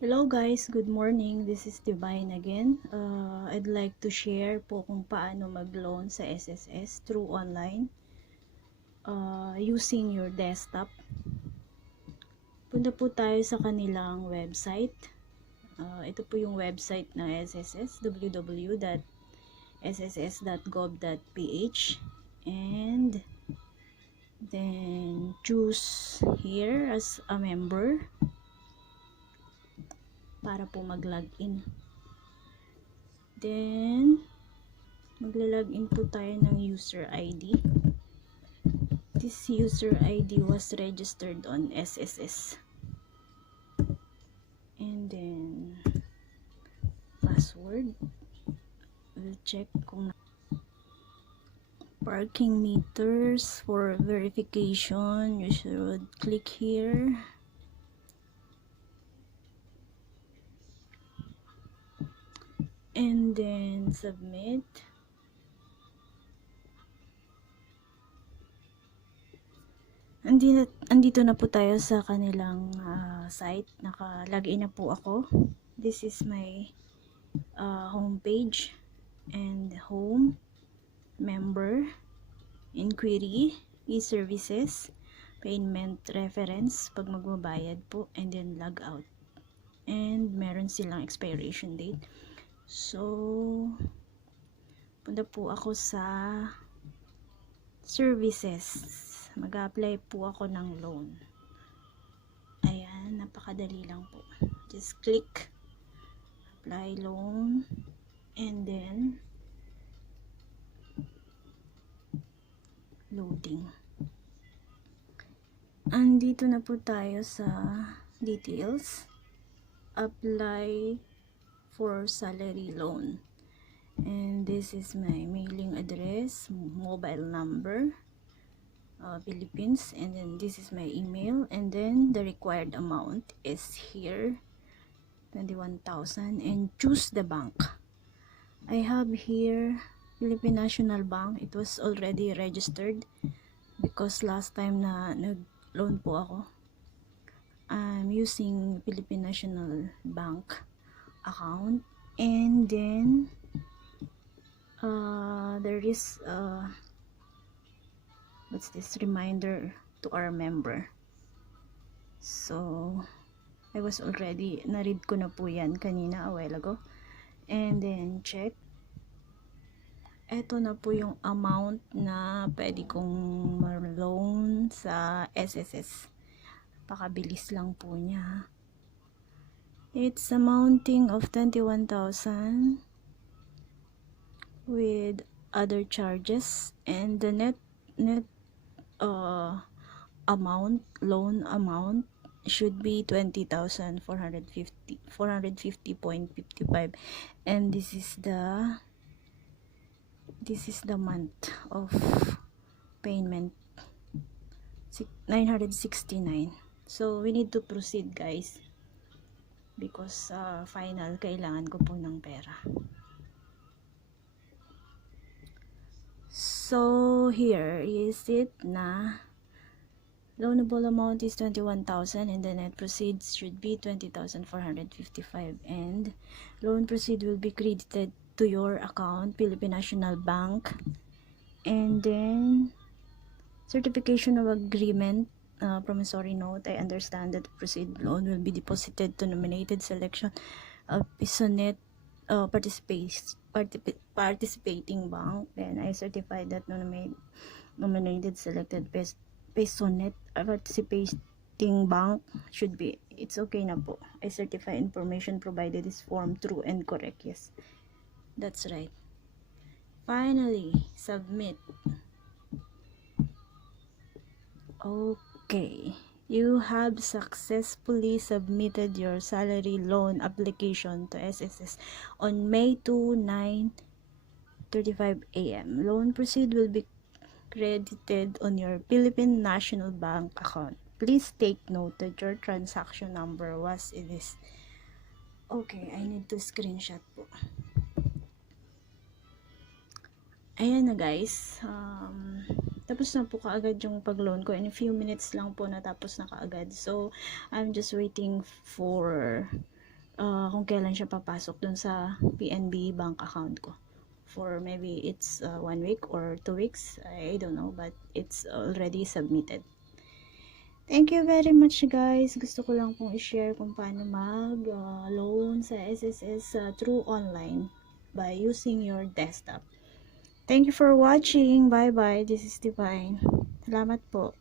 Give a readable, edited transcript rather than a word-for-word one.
Hello guys, good morning. This is Divine again. I'd like to share po kung paano mag-loan sa SSS through online using your desktop. Punta po tayo sa kanilang website. Ito po yung website ng SSS, www.sss.gov.ph, and then choose here as a member para po mag-login. Then magla-login po tayo ng user ID. This user ID was registered on SSS. And then password. We'll check kung parking meters for verification. You should click here. And then submit. Andito na po tayo sa kanilang site. Naka-login na po ako. This is my homepage and home, member, inquiry, e-services, payment reference pag magbabayad po, and then log out. And meron silang expiration date. So, punta po ako sa services. Mag-apply po ako ng loan. Ayan, napakadali lang po. Just click apply loan and then loading. Andito na po tayo sa details. Apply for salary loan. And this is my mailing address, mobile number, Philippines, and then this is my email, and then the required amount is here, 21,000, and choose the bank. I have here Philippine National Bank. It was already registered because last time na nag-loan po ako, I'm using Philippine National Bank account. And then there is what's this, reminder to our member. So I was already, na-read ko na po yan kanina a while ago. And then check. Eto na po yung amount na pwede kong ma-loan sa SSS. Pakabilis lang po niya. It's amounting of 21,000 with other charges, and the net amount, loan amount, should be 450.55, and this is the month of payment, 969. So we need to proceed guys, because final kailangan ko po ng pera. So here is it na loanable amount is 21,000 and the net proceeds should be 20,455, and loan proceed will be credited to your account, Philippine National Bank. And then certification of agreement, promissory note. I understand that proceed loan will be deposited to nominated selection of PisoNet participating bank. Then I certify that nominated selected PisoNet participating bank should be, it's okay na po. I certify information provided is form true and correct. Yes, that's right. Finally, submit. Okay, you have successfully submitted your salary loan application to SSS on May 2, 9:35 a.m. Loan proceed will be credited on your Philippine National Bank account. Please take note that your transaction number was this. Okay, I need to screenshot po. Ayan na guys. Tapos na po kaagad yung pag-loan ko. In a few minutes lang po natapos na kaagad. So, I'm just waiting for kung kailan siya papasok dun sa PNB bank account ko. For maybe it's 1 week or 2 weeks, I don't know, but it's already submitted. Thank you very much guys. Gusto ko lang pong i-share kung paano mag-loan sa SSS through online by using your desktop. Thank you for watching. Bye bye. This is Divine. Salamat po.